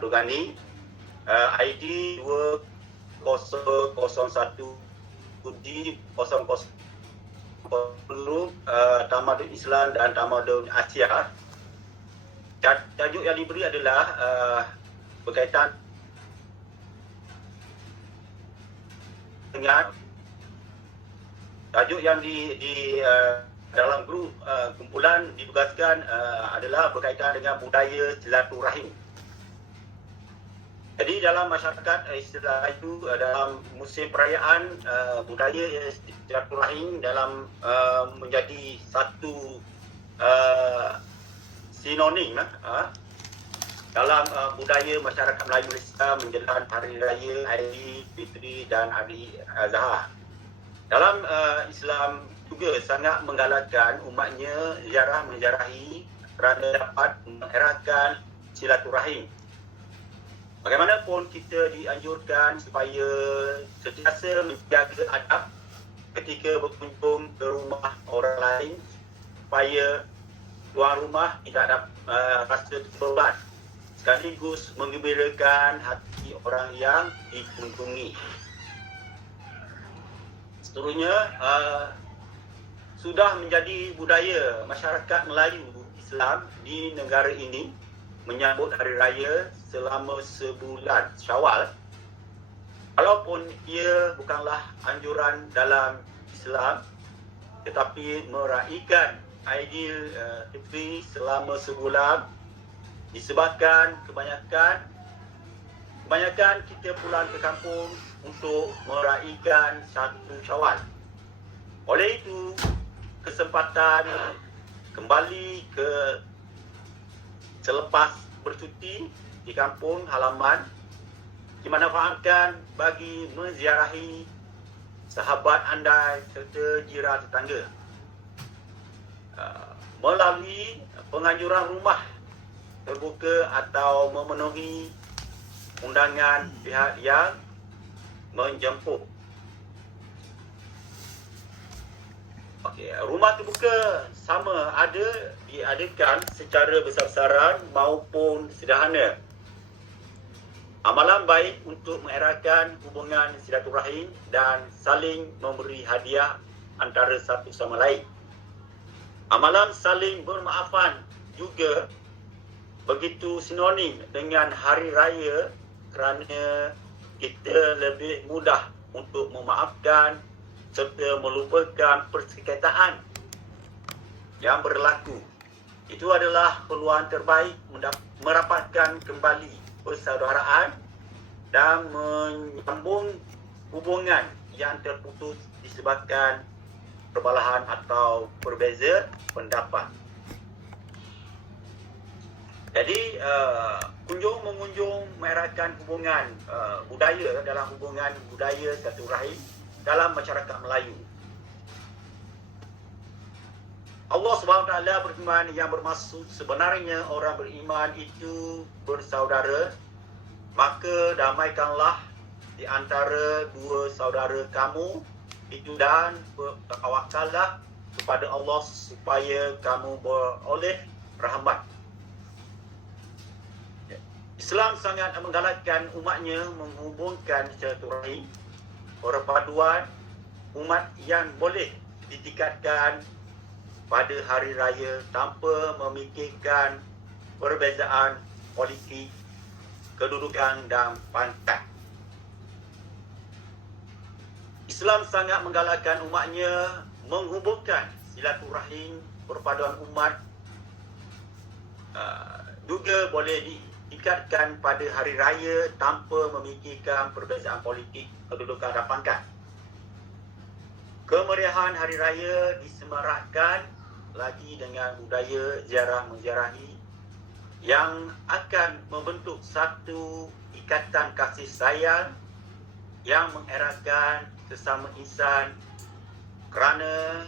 Abdul Ghani, ID 2001D00 Tamadun Islam dan Tamadun Asia. Tajuk yang diberi adalah berkaitan dengan tajuk yang dalam grup kumpulan ditugaskan adalah berkaitan dengan budaya silaturahim. Jadi dalam masyarakat istilah itu dalam musim perayaan budaya silaturahim dalam menjadi satu sinonim dalam budaya masyarakat Melayu Malaysia menjelang Hari Raya Aidilfitri dan Hari Azhar. Dalam Islam juga sangat menggalakkan umatnya ziarah menziarahi kerana dapat mengeratkan silaturahim. Bagaimanapun kita dianjurkan supaya sentiasa menjaga adab ketika berkunjung ke rumah orang lain supaya tuan rumah tidak dapat rasa terbeban sekaligus menggembirakan hati orang yang dikunjungi. Seterusnya, sudah menjadi budaya masyarakat Melayu Islam di negara ini menyambut Hari Raya selama sebulan Syawal. Walaupun ia bukanlah anjuran dalam Islam, tetapi meraihkan Aidilfitri selama sebulan disebabkan kebanyakan kita pulang ke kampung untuk meraihkan 1 Syawal. Oleh itu, kesempatan kembali ke selepas bercuti di kampung halaman dimanfaatkan bagi menziarahi sahabat andai serta jiran tetangga. Melalui penganjuran rumah terbuka atau memenuhi undangan pihak yang menjemput. Rumah terbuka sama ada diadakan secara besar-besaran maupun sederhana. Amalan baik untuk mengeratkan hubungan silaturahim dan saling memberi hadiah antara satu sama lain. Amalan saling bermaafan juga begitu sinonim dengan hari raya kerana kita lebih mudah untuk memaafkan serta melupakan persekitaran yang berlaku. Itu adalah peluang terbaik merapatkan kembali persaudaraan dan menyambung hubungan yang terputus disebabkan perbalahan atau berbeza pendapat. Jadi kunjung-mengunjung mengeratkan hubungan budaya dalam hubungan budaya silaturahim dalam masyarakat Melayu. Allah SWT berfirman yang bermaksud sebenarnya orang beriman itu bersaudara, maka damaikanlah di antara dua saudara kamu itu dan bertawakallah kepada Allah supaya kamu beroleh rahmat. Islam sangat menggalakkan umatnya menghubungkan silaturahim, perpaduan umat yang boleh ditingkatkan pada hari raya tanpa memikirkan perbezaan politik, kedudukan dan pangkat. Islam sangat menggalakkan umatnya menghubungkan silaturahim, perpaduan umat juga boleh ditingkatkan pada hari raya tanpa memikirkan perbezaan politik, kedudukan dan pangkat. Kemeriahan hari raya disemarakkan lagi dengan budaya ziarah menziarahi yang akan membentuk satu ikatan kasih sayang yang mengeratkan sesama insan kerana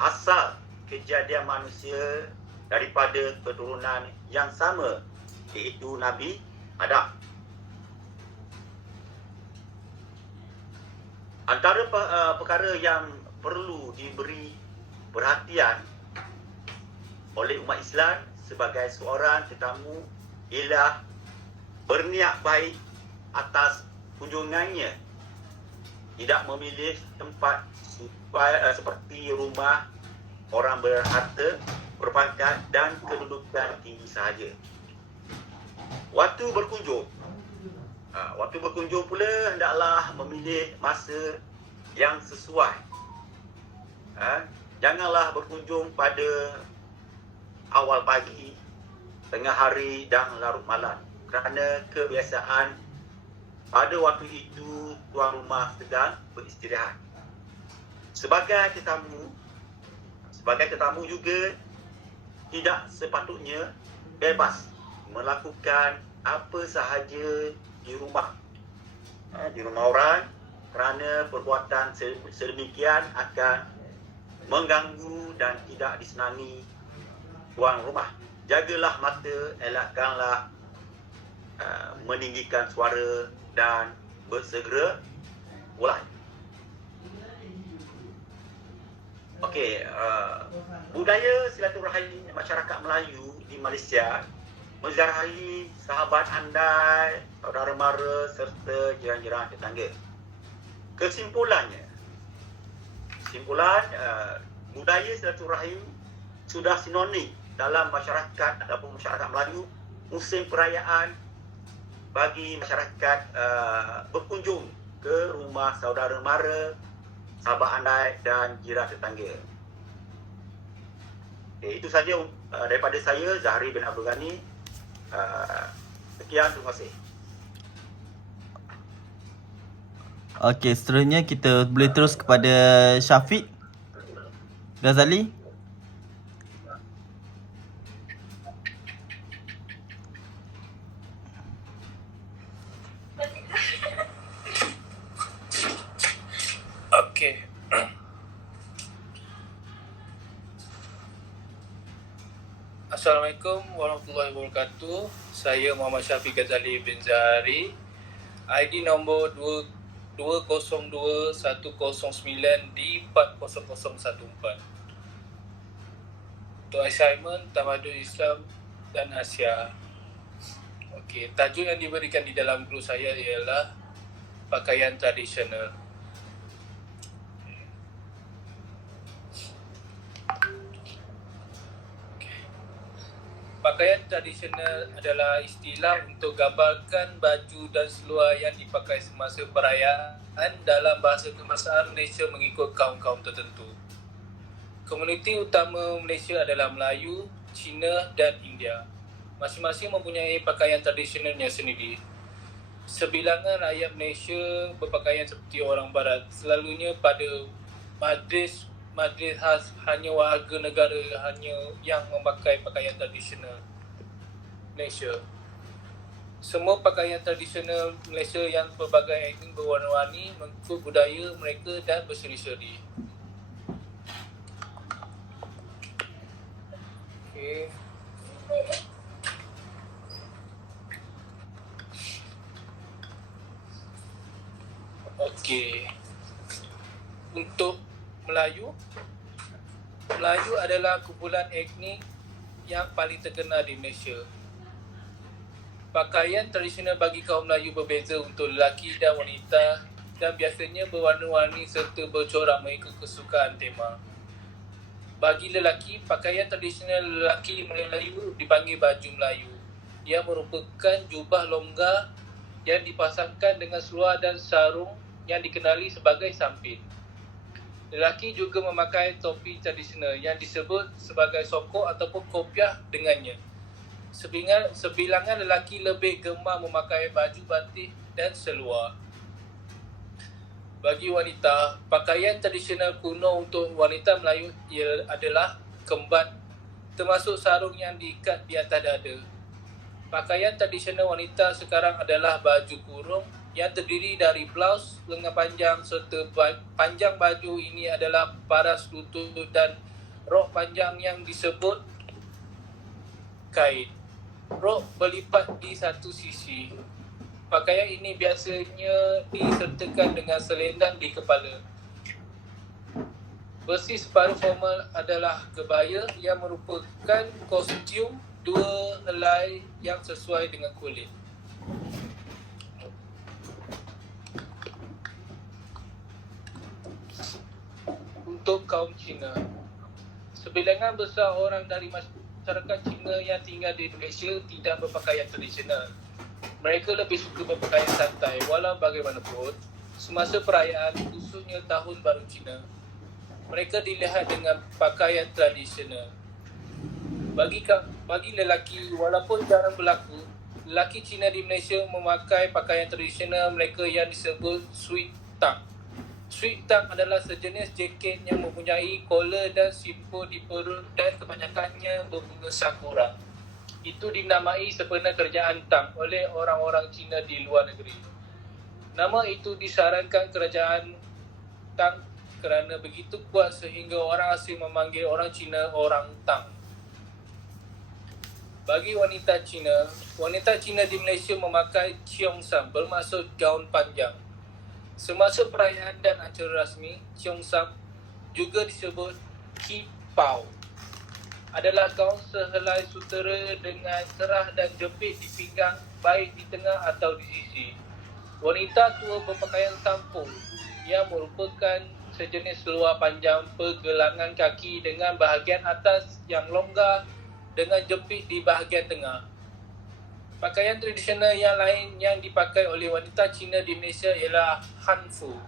asal kejadian manusia daripada keturunan yang sama, iaitu Nabi Adam. Antara perkara yang perlu diberi perhatian oleh umat Islam sebagai seorang tetamu ialah berniat baik atas kunjungannya, tidak memilih tempat seperti rumah orang berharta, berpangkat dan kedudukan tinggi sahaja. Waktu berkunjung pula hendaklah memilih masa yang sesuai. Janganlah berkunjung pada awal pagi, tengah hari dan larut malam, kerana kebiasaan pada waktu itu tuan rumah sedang beristirahat. Sebagai tetamu juga tidak sepatutnya bebas melakukan apa sahaja di rumah orang, kerana perbuatan sedemikian akan mengganggu dan tidak disenangi tuan rumah. Jagalah mata, elakkanlah meninggikan suara dan bersegera pulang. Okey, budaya silaturahim masyarakat Melayu di Malaysia menziarahi sahabat andai, saudara mara serta jiran-jiran tetangga. Kesimpulan budaya silaturahim sudah sinonim dalam masyarakat ataupun masyarakat Melayu. Musim perayaan bagi masyarakat berkunjung ke rumah saudara mara, sahabat andai dan jiran tetangga. Itu saja daripada saya, Zahri bin Abdul Ghani. Sekian, terima kasih. Okey, seterusnya kita boleh terus kepada Syafiq Ghazali. Okey. Assalamualaikum warahmatullahi wabarakatuh. Saya Muhammad Syafiq Ghazali bin Zahari. ID nombor 2020109D40014. Untuk assignment Tamadun Islam dan Asia. Okey, tajuk yang diberikan di dalam guru saya ialah pakaian tradisional. Pakaian tradisional adalah istilah untuk gambarkan baju dan seluar yang dipakai semasa perayaan dalam bahasa kebangsaan Malaysia mengikut kaum-kaum tertentu. Komuniti utama Malaysia adalah Melayu, Cina dan India. Masing-masing mempunyai pakaian tradisionalnya sendiri. Sebilangan rakyat Malaysia berpakaian seperti orang barat, selalunya pada majlis khas. Hanya warga negara yang memakai pakaian tradisional Malaysia. Semua pakaian tradisional Malaysia yang pelbagai etnik berwarna-warni mengikut budaya mereka dan berseri-seri. Okey. Untuk Melayu adalah kumpulan etnik yang paling terkenal di Malaysia. Pakaian tradisional bagi kaum Melayu berbeza untuk lelaki dan wanita dan biasanya berwarna-warni serta bercorak mengikut kesukaan tema. Bagi lelaki, pakaian tradisional lelaki Melayu dipanggil baju Melayu. Ia merupakan jubah longgar yang dipasangkan dengan seluar dan sarung yang dikenali sebagai sampit. Lelaki juga memakai topi tradisional yang disebut sebagai sokok ataupun kopiah dengannya. Sebilangan lelaki lebih gemar memakai baju batik dan seluar. Bagi wanita, pakaian tradisional kuno untuk wanita Melayu adalah kembat, termasuk sarung yang diikat di atas dada. Pakaian tradisional wanita sekarang adalah baju kurung yang terdiri dari blaus lengan panjang serta panjang baju ini adalah paras lutut dan rok panjang yang disebut kain. Rok berlipat di satu sisi. Pakaian ini biasanya disertakan dengan selendang di kepala. Versi separuh formal adalah kebaya yang merupakan kostum dua helai yang sesuai dengan kulit. Untuk kaum Cina, sebilangan besar orang dari masyarakat Cina yang tinggal di Malaysia tidak berpakaian tradisional. Mereka lebih suka berpakaian santai. Walau bagaimanapun, semasa perayaan, khususnya Tahun Baru Cina, mereka dilihat dengan pakaian tradisional. Bagi lelaki, walaupun jarang berlaku, lelaki Cina di Malaysia memakai pakaian tradisional mereka yang disebut suit tang. Suit tang adalah sejenis jaket yang mempunyai collar dan simpul di perut dan kebanyakannya berbunga sakura. Itu dinamai sepenuh kerajaan Tang oleh orang-orang Cina di luar negeri. Nama itu disarankan kerajaan Tang kerana begitu kuat sehingga orang asing memanggil orang Cina orang Tang. Bagi wanita Cina di Malaysia memakai cheongsam, bermaksud gaun panjang. Semasa perayaan dan acara rasmi, cheongsam juga disebut kipau. Adalah gaun sehelai sutera dengan cerah dan jepit di pinggang, baik di tengah atau di sisi. Wanita tua berpakaian kampung yang merupakan sejenis seluar panjang pergelangan kaki dengan bahagian atas yang longgar dengan jepit di bahagian tengah. Pakaian tradisional yang lain yang dipakai oleh wanita Cina di Malaysia ialah hanfu,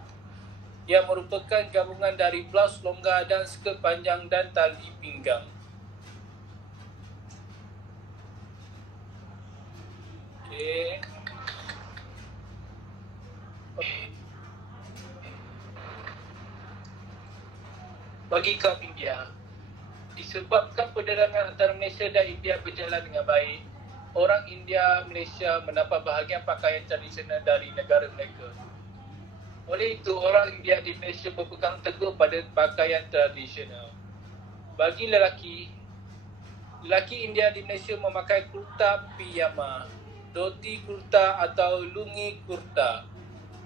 yang merupakan gabungan dari blus longgar dan skirt panjang dan tali pinggang. Okey. Bagi kaum India, disebabkan perdagangan antara Malaysia dan India berjalan dengan baik, orang India Malaysia mendapat bahagian pakaian tradisional dari negara mereka. Oleh itu, orang India di Malaysia berpegang teguh pada pakaian tradisional. Bagi lelaki India di Malaysia memakai kurta piyama, dhoti kurta atau lungi kurta.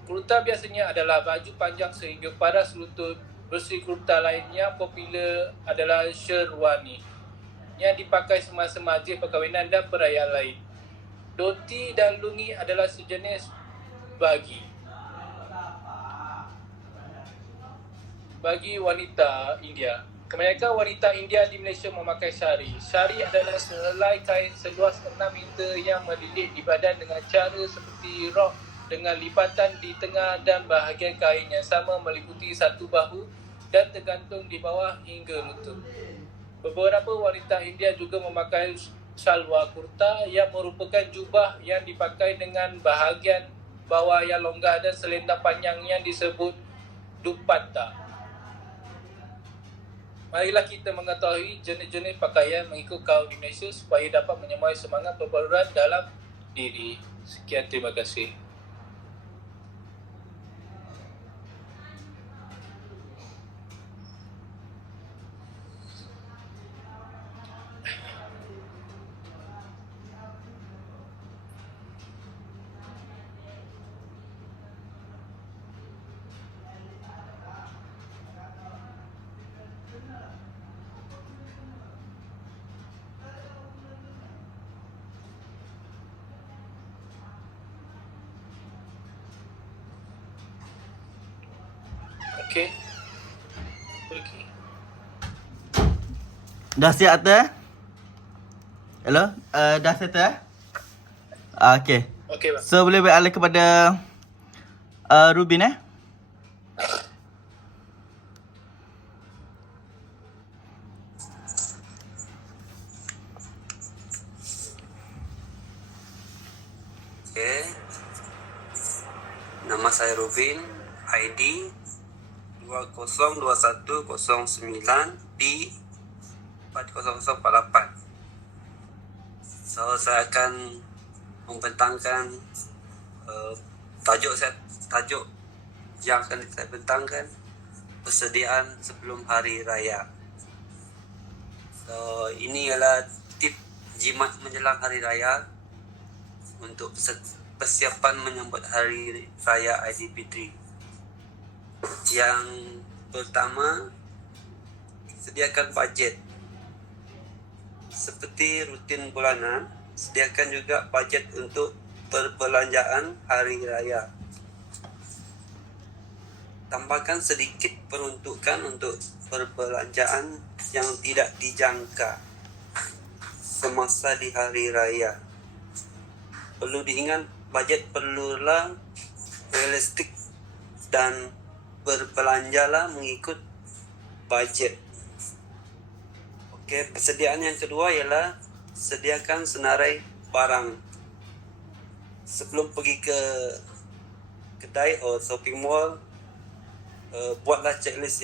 Kurta biasanya adalah baju panjang sehingga paras lutut. Versi kurta lain yang popular adalah sherwani, yang dipakai semasa majlis perkahwinan dan perayaan lain. Dhoti dan lungi adalah sejenis bagi wanita India. Kebanyakan wanita India di Malaysia memakai sari. Sari adalah sehelai kain seluas 6 meter yang melilit di badan dengan cara seperti rok dengan lipatan di tengah dan bahagian kain yang sama meliputi satu bahu dan tergantung di bawah hingga lutut. Beberapa wanita India juga memakai salwar kurta yang merupakan jubah yang dipakai dengan bahagian bawah yang longgar dan selendang panjang yang disebut dupatta. Marilah kita mengetahui jenis-jenis pakaian mengikut kaum di Malaysia supaya dapat menyemai semangat perbaruan dalam diri. Sekian, terima kasih. Okey. Dah siap tak? Hello? Dah settle? Okay. Okey, bang. So boleh beralih kepada Rubin Okay. Nama saya Rubin, ID 202109B40048. So saya akan membentangkan tajuk yang akan saya bentangkan, persediaan sebelum hari raya. So ini ialah tip jimat menjelang hari raya untuk persiapan menyambut hari raya Aidilfitri. Yang pertama, sediakan bajet. Seperti rutin bulanan, sediakan juga bajet untuk perbelanjaan hari raya. Tambahkan sedikit peruntukan untuk perbelanjaan yang tidak dijangka semasa di hari raya. Perlu diingat, bajet perlulah realistik dan berbelanjalah mengikut bajet. Okey, persediaan yang kedua ialah sediakan senarai barang. Sebelum pergi ke kedai atau shopping mall, buat checklist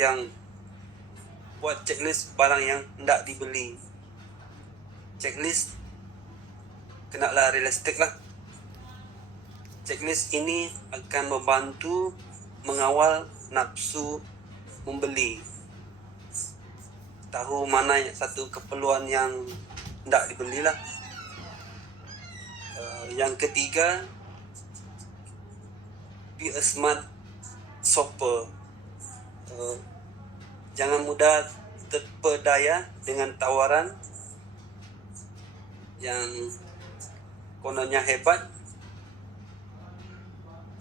barang yang hendak dibeli. Checklist kenalah realistik lah. Checklist ini akan membantu mengawal nafsu membeli. Tahu mana satu keperluan yang hendak dibelilah. Yang ketiga, be a smart shopper. Jangan mudah terpedaya dengan tawaran yang kononnya hebat.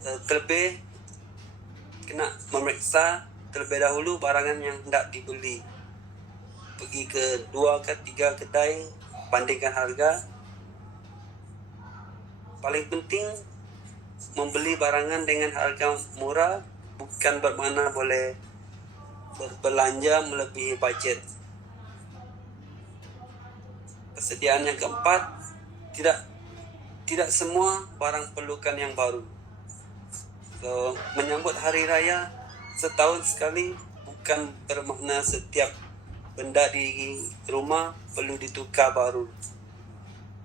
Terlebih kena memeriksa terlebih dahulu barangan yang hendak dibeli. Pergi ke 2 ke 3 kedai, bandingkan harga. Paling penting, membeli barangan dengan harga murah bukan bermakna boleh berbelanja melebihi bajet. Persediaan yang keempat, tidak semua barang perlukan yang baru. So, menyambut hari raya setahun sekali bukan bermakna setiap benda di rumah perlu ditukar baru.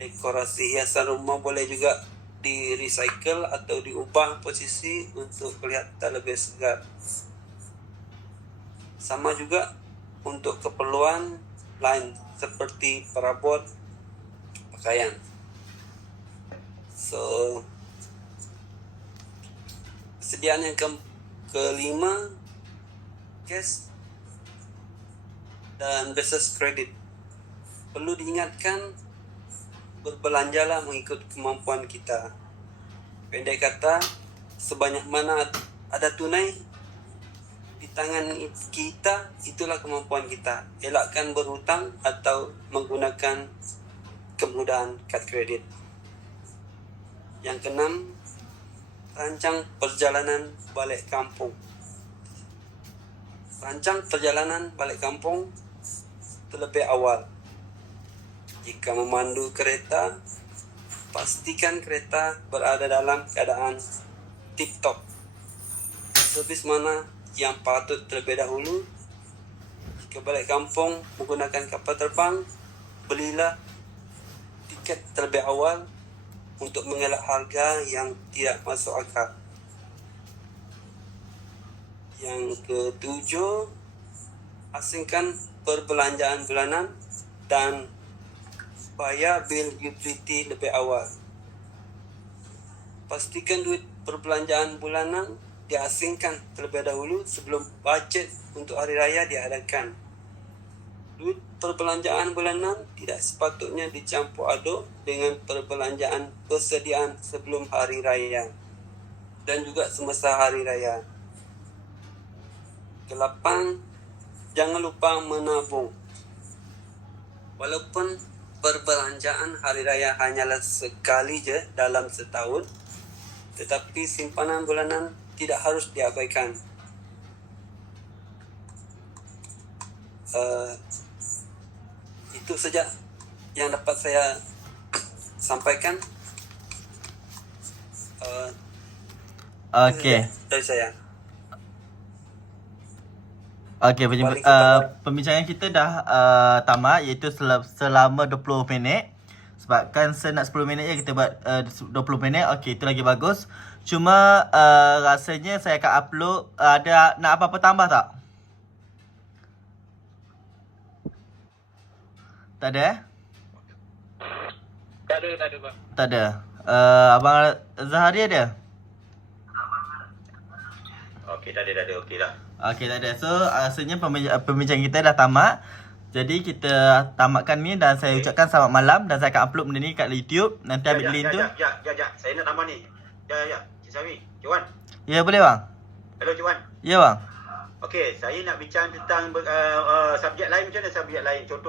Dekorasi hiasan rumah boleh juga di-recycle atau diubah posisi untuk kelihatan lebih segar. Sama juga untuk keperluan lain seperti perabot pakaian. So, persediaan yang kelima, cash dan versus kredit. Perlu diingatkan, berbelanjalah mengikut kemampuan kita. Pendek kata, sebanyak mana ada tunai di tangan kita, itulah kemampuan kita. Elakkan berhutang atau menggunakan kemudahan kad kredit. Yang keenam, rancang perjalanan balik kampung. Rancang perjalanan balik kampung terlebih awal. Jika memandu kereta, pastikan kereta berada dalam keadaan tip-top. Servis mana yang patut terlebih dahulu. Jika balik kampung menggunakan kapal terbang, belilah tiket terlebih awal untuk mengelak harga yang tidak masuk akal. Yang ketujuh, asingkan perbelanjaan bulanan dan bayar bil utility lebih awal. Pastikan duit perbelanjaan bulanan diasingkan terlebih dahulu sebelum bajet untuk hari raya diadakan. Duit perbelanjaan bulanan tidak sepatutnya dicampur aduk dengan perbelanjaan persediaan sebelum hari raya dan juga semasa hari raya. 8. Jangan lupa menabung. Walaupun perbelanjaan hari raya hanyalah sekali je dalam setahun, tetapi simpanan bulanan tidak harus diabaikan. Itu saja yang dapat saya sampaikan. Okey. Dari saya. Okey, pembincangan kita dah tamat, iaitu selama 20 minit. Sebabkan saya nak 10 minit je, kita buat 20 minit. Okey, itu lagi bagus. Cuma rasanya saya akan upload. Ada nak apa-apa tambah tak? Tak ada? Tak ada bang. Tak ada. Abang Zahari ada? Okey, dah ada. Okey lah. Okey, tak ada. So, rasanya pembincangan kita dah tamat. Jadi kita tamatkan ni dan saya ucapkan selamat malam dan saya akan upload benda ni kat YouTube. Nanti ambil link tu. Sekejap. Saya nak tambah ni. Ya. Cik Sawi. Cik Wan. Ya, boleh bang? Hello Cik Wan. Ya bang. Okey, saya nak bincang tentang subjek lain macam mana subjek lain. Contoh